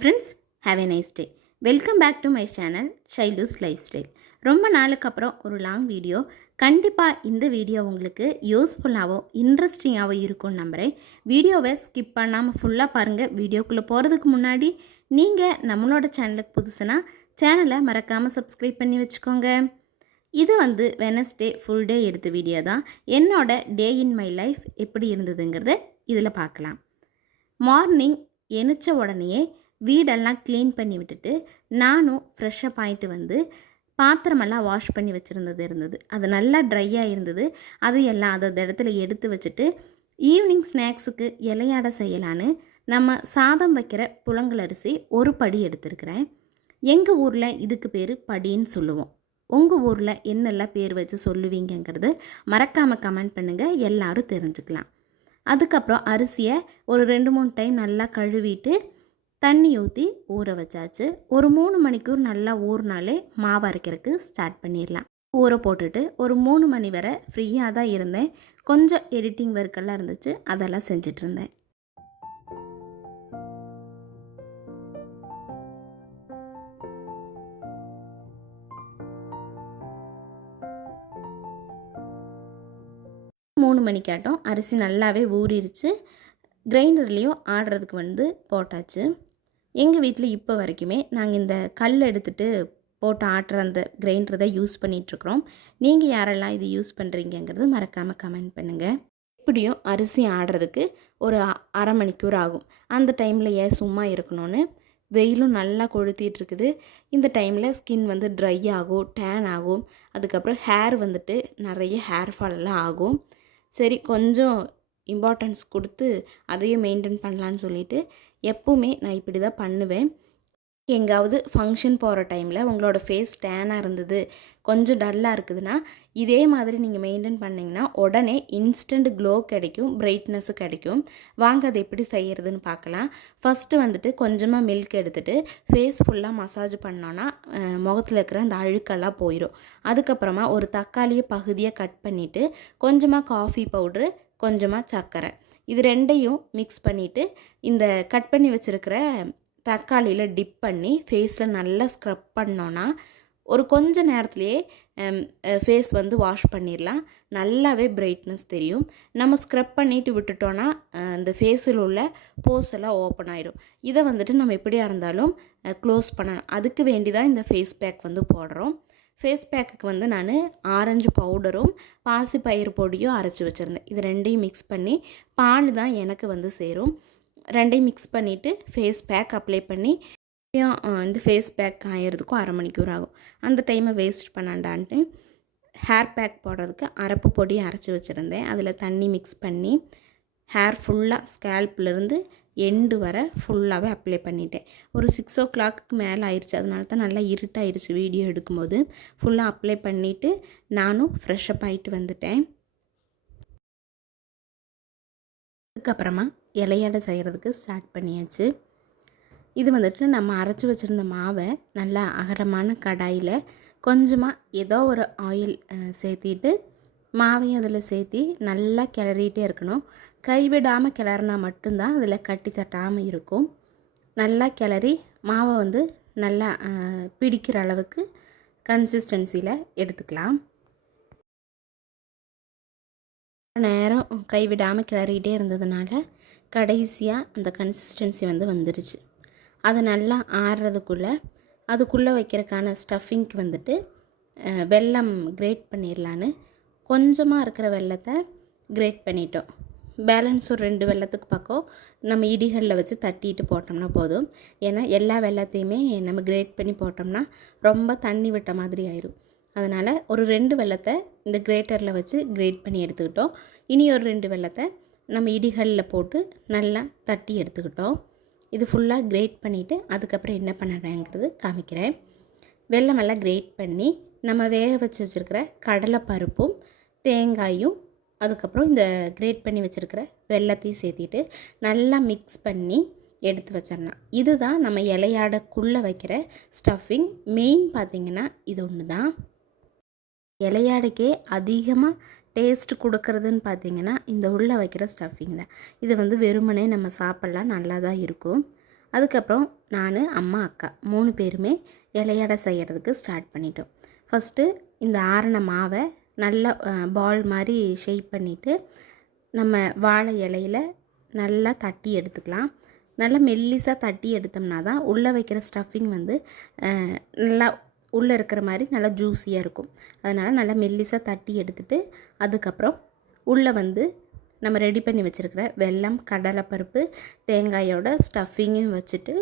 Friends, have a nice day. Welcome back to my channel Shailu's lifestyle. ரொம்ப நாளுக்கு அப்புறம் ஒரு லாங் வீடியோ. கண்டிப்பாக இந்த வீடியோ உங்களுக்கு யூஸ்ஃபுல்லாகவும் இன்ட்ரெஸ்டிங்காகவும் இருக்கும்னு நம்புகிறேன். வீடியோவை ஸ்கிப் பண்ணாமல் ஃபுல்லாக பாருங்கள். வீடியோக்குள்ளே போகிறதுக்கு முன்னாடி நீங்கள் நம்மளோட சேனலுக்கு புதுசுனா சேனலை மறக்காமல் சப்ஸ்கிரைப் பண்ணி வச்சுக்கோங்க. இது வெனஸ்டே ஃபுல் டே எடுத்த வீடியோ தான். என்னோட டே இன் மை லைஃப் எப்படி இருந்ததுங்கிறத இதில் பார்க்கலாம். மார்னிங் எந்திரிச்ச உடனேயே வீடெல்லாம் க்ளீன் பண்ணி விட்டுட்டு நானும் ஃப்ரெஷ்ஷப் ஆகிட்டு பாத்திரமெல்லாம் வாஷ் பண்ணி வச்சுருந்தது. அது நல்லா ட்ரையாக இருந்தது. அது எல்லாம் அதை இடத்துல எடுத்து வச்சுட்டு ஈவினிங் ஸ்நாக்ஸுக்கு இலையாட செய்யலான்னு நம்ம சாதம் வைக்கிற புழங்கல் அரிசி ஒரு படி எடுத்துருக்கிறேன். எங்கள் ஊரில் இதுக்கு பேர் படின்னு சொல்லுவோம். உங்கள் ஊரில் என்னெல்லாம் பேர் வச்சு சொல்லுவீங்கிறது மறக்காமல் கமெண்ட் பண்ணுங்கள், எல்லோரும் தெரிஞ்சுக்கலாம். அதுக்கப்புறம் அரிசியை ஒரு 2-3 டைம் நல்லா கழுவிட்டு தண்ணி ஊற்றி ஊற வச்சாச்சு. ஒரு 3 மணிக்கூர் நல்லா ஊறினாலே மாவு அரைக்கிறதுக்கு ஸ்டார்ட் பண்ணிடலாம். ஊற போட்டுட்டு ஒரு 3 மணி வரை ஃப்ரீயாக தான் இருந்தேன். கொஞ்சம் எடிட்டிங் ஒர்க்கெல்லாம் இருந்துச்சு, அதெல்லாம் செஞ்சிட்ருந்தேன். மூணு மணிக்காட்டம் அரிசி நல்லாவே ஊறிடுச்சு. கிரைண்டர்லேயும் ஆடுறதுக்கு போட்டாச்சு. எங்கள் வீட்டில் இப்போ வரைக்குமே நாங்கள் இந்த கல் எடுத்துகிட்டு போட்டு ஆட்டுற அந்த கிரைண்டர் தான் யூஸ் பண்ணிகிட்ருக்குறோம். நீங்கள் யாரெல்லாம் இது யூஸ் பண்ணுறீங்கிறது மறக்காமல் கமெண்ட் பண்ணுங்கள். எப்படியும் அரிசி ஆடுறதுக்கு ஒரு அரை மணிக்கூர் ஆகும். அந்த டைமில் ஏன் சும்மா இருக்கணும்னு வெயிலும் நல்லா கொளுத்திட்டு இருக்குது. இந்த டைமில் ஸ்கின் ட்ரை ஆகும், டேன் ஆகும். அதுக்கப்புறம் ஹேர் நிறைய ஹேர் ஃபால் எல்லாம் ஆகும். சரி, கொஞ்சம் இம்பார்ட்டன்ஸ் கொடுத்து அதையும் மெயின்டைன் பண்ணலான்னு சொல்லிவிட்டு எப்போவுமே நான் இப்படி தான் பண்ணுவேன். எங்காவது ஃபங்க்ஷன் போகிற டைமில் உங்களோட ஃபேஸ் டேனாக இருந்தது, கொஞ்சம் டல்லாக இருக்குதுன்னா இதே மாதிரி நீங்கள் மெயின்டைன் பண்ணிங்கன்னா உடனே இன்ஸ்டன்ட் க்ளோ கிடைக்கும், பிரைட்னஸு கிடைக்கும். வாங்க அதை எப்படி செய்கிறதுன்னு பார்க்கலாம். ஃபஸ்ட்டு கொஞ்சமாக மில்க் எடுத்துகிட்டு ஃபேஸ் ஃபுல்லாக மசாஜ் பண்ணோன்னா முகத்தில் இருக்கிற அந்த அழுக்கெல்லாம் போயிடும். அதுக்கப்புறமா ஒரு தக்காளியை பகுதியாக கட் பண்ணிவிட்டு கொஞ்சமாக காஃபி பவுட்ரு, கொஞ்சமாக சர்க்கரை, இது ரெண்டையும் மிக்ஸ் பண்ணிவிட்டு இந்த கட் பண்ணி வச்சுருக்கிற தக்காளியில் டிப் பண்ணி ஃபேஸில் நல்லா ஸ்க்ரப் பண்ணோன்னா ஒரு கொஞ்ச நேரத்துலையே ஃபேஸ் வாஷ் பண்ணிடலாம். நல்லாவே பிரைட்னஸ் தெரியும். நம்ம ஸ்க்ரப் பண்ணிவிட்டு விட்டுட்டோன்னா இந்த ஃபேஸில் உள்ள போர்ஸ் எல்லாம் ஓப்பன் ஆயிடும். இதை நம்ம எப்படியா இருந்தாலும் க்ளோஸ் பண்ணணும். அதுக்கு வேண்டி தான் இந்த ஃபேஸ் பேக் போடுறோம். ஃபேஸ் பேக்குக்கு நான் ஆரஞ்சு பவுடரும் பாசிப்பயிறு பொடியும் அரைச்சி வச்சுருந்தேன். இது ரெண்டையும் மிக்ஸ் பண்ணி பால் தான் எனக்கு சேரும். ரெண்டையும் மிக்ஸ் பண்ணிவிட்டு ஃபேஸ் பேக் அப்ளை பண்ணி இந்த ஃபேஸ் பேக் காயறதுக்கும் அரை மணிக்கூர் ஆகும். அந்த டைமை வேஸ்ட் பண்ணாண்டான்ட்டு ஹேர் பேக் போடுறதுக்கு அரப்பு பொடி அரைச்சி வச்சுருந்தேன். அதில் தண்ணி மிக்ஸ் பண்ணி ஹேர் ஃபுல்லாக ஸ்கேல்ப்லேருந்து எண்டு வர ஃபுல்லாகவே அப்ளை பண்ணிட்டேன். ஒரு 6 o'clock மேலே ஆயிடுச்சு. அதனால தான் நல்லா இருட்டாயிருச்சு வீடியோ எடுக்கும்போது. ஃபுல்லாக அப்ளை பண்ணிவிட்டு நானும் ஃப்ரெஷ்ஷப் ஆகிட்டு வந்துட்டேன். அதுக்கப்புறமா இலையடை செய்கிறதுக்கு ஸ்டார்ட் பண்ணியாச்சு. இது நம்ம அரைச்சி வச்சுருந்த மாவை நல்லா அகலமான கடாயில் கொஞ்சமாக ஏதோ ஒரு ஆயில் சேர்த்திட்டு மாவையும் அதில் சேர்த்தி நல்லா கிளறிட்டே இருக்கணும். கைவிடாமல் கிளறினா மட்டும்தான் அதில் கட்டி தட்டாமல் இருக்கும். நல்லா கிளறி மாவை நல்லா பிடிக்கிற அளவுக்கு கன்சிஸ்டன்சியில் எடுத்துக்கலாம். நேரம் கைவிடாமல் கிளறிகிட்டே இருந்ததுனால கடைசியாக அந்த கன்சிஸ்டன்சி வந்துருச்சு. அதை நல்லா ஆறுறதுக்குள்ளே அதுக்குள்ளே வைக்கிறதுக்கான ஸ்டஃபிங்க்கு வெல்லம் கிரேட் பண்ணிடலான்னு கொஞ்சமாக இருக்கிற வெல்லத்தை கிரேட் பண்ணிட்டோம். பேலன்ஸ் ஒரு 2 வெல்லத்துக்கு பக்கம் நம்ம இடிகளில் வச்சு தட்டிட்டு போட்டோம்னா போதும். ஏன்னா எல்லா வெல்லத்தையுமே நம்ம கிரேட் பண்ணி போட்டோம்னா ரொம்ப தண்ணி விட்ட மாதிரி ஆயிடும். அதனால் ஒரு 2 வெல்லத்தை இந்த கிரேட்டரில் வச்சு கிரேட் பண்ணி எடுத்துக்கிட்டோம். இனி ஒரு 2 வெல்லத்தை நம்ம இடிகளில் போட்டு நல்லா தட்டி எடுத்துக்கிட்டோம். இது ஃபுல்லாக கிரேட் பண்ணிவிட்டு அதுக்கப்புறம் என்ன பண்ணுறேங்கிறது காமிக்கிறேன். வெல்லமெல்லாம் கிரேட் பண்ணி நம்ம வேக வச்சு வச்சுருக்கிற கடலை பருப்பும் தேங்காயும் அதுக்கப்புறம் இந்த கிரேட் பண்ணி வச்சுருக்கிற வெல்லத்தையும் சேர்த்திட்டு நல்லா மிக்ஸ் பண்ணி எடுத்து வச்சிடலாம். இதுதான் நம்ம இலையாடக்குள்ளே வைக்கிற ஸ்டஃபிங். மெயின் பார்த்திங்கன்னா இது ஒன்று தான். இலையாடைக்கே அதிகமாக டேஸ்ட் கொடுக்கறதுன்னு பார்த்திங்கன்னா இந்த உள்ளே வைக்கிற ஸ்டஃபிங் தான். இது வெறுமனே நம்ம சாப்பிட்லாம், நல்லா தான் இருக்கும். அதுக்கப்புறம் நான், அம்மா, அக்கா 3 பேருமே இலையடை செய்கிறதுக்கு ஸ்டார்ட் பண்ணிட்டோம். ஃபஸ்ட்டு இந்த ஆறின மாவை நல்லா பால் மாதிரி ஷேப் பண்ணிவிட்டு நம்ம வாழை இலையில் நல்லா தட்டி எடுத்துக்கலாம். நல்லா மெல்லிசாக தட்டி எடுத்தோம்னா தான் உள்ளே வைக்கிற ஸ்டஃபிங் வந்து நல்லா உள்ளே இருக்கிற மாதிரி நல்லா ஜூஸியாக இருக்கும். அதனால் நல்லா மெல்லிசாக தட்டி எடுத்துகிட்டு அதுக்கப்புறம் உள்ளே வந்து நம்ம ரெடி பண்ணி வச்சுருக்கிற வெல்லம், கடலைப்பருப்பு, தேங்காயோட ஸ்டஃபிங்கும் வச்சுட்டு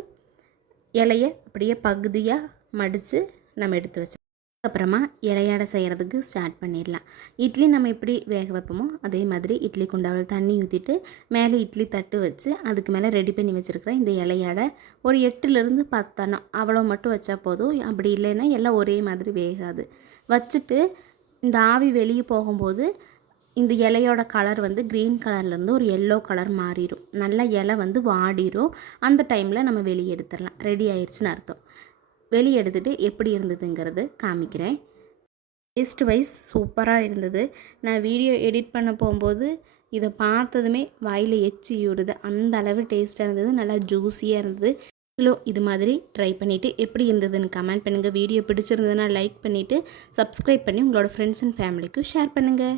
இலையை அப்படியே பகுதியாக மடித்து நம்ம எடுத்து வச்சு அப்புறமா இலையடை செய்கிறதுக்கு ஸ்டார்ட் பண்ணிடலாம். இட்லி நம்ம எப்படி வேக வைப்போமோ அதே மாதிரி இட்லி குண்டாவில் தண்ணி ஊற்றிட்டு மேலே இட்லி தட்டு வச்சு அதுக்கு மேலே ரெடி பண்ணி வச்சுருக்கிற இந்த இலையடை ஒரு 8லேருந்து 10 அவ்வளோ மட்டும் வச்சா போதும். அப்படி இல்லைன்னா எல்லாம் ஒரே மாதிரி வேகாது. வச்சுட்டு இந்த ஆவி வெளியே போகும்போது இந்த இலையோட கலர் வந்து க்ரீன் கலர்லேருந்து ஒரு எல்லோ கலர் மாறிடும். நல்லா இலை வந்து வாடிடும். அந்த டைமில் நம்ம வெளியே எடுத்துடலாம். ரெடி ஆயிடுச்சுன்னு அர்த்தம். வெளியே எடுத்துகிட்டு எப்படி இருந்ததுங்கிறது காமிக்கிறேன். டேஸ்ட் வைஸ் சூப்பராக இருந்தது. நான் வீடியோ எடிட் பண்ண போகும்போது இதை பார்த்ததுமே வாயில் எச்சி விடுது. அந்த அளவு டேஸ்ட்டாக இருந்தது. நல்லா ஜூஸியாக இருந்தது. இது மாதிரி ட்ரை பண்ணிவிட்டு எப்படி இருந்ததுன்னு கமெண்ட் பண்ணுங்கள். வீடியோ பிடிச்சிருந்ததுன்னா லைக் பண்ணிவிட்டு சப்ஸ்கிரைப் பண்ணி உங்களோட ஃப்ரெண்ட்ஸ் அண்ட் ஃபேமிலிக்கும் ஷேர் பண்ணுங்கள்.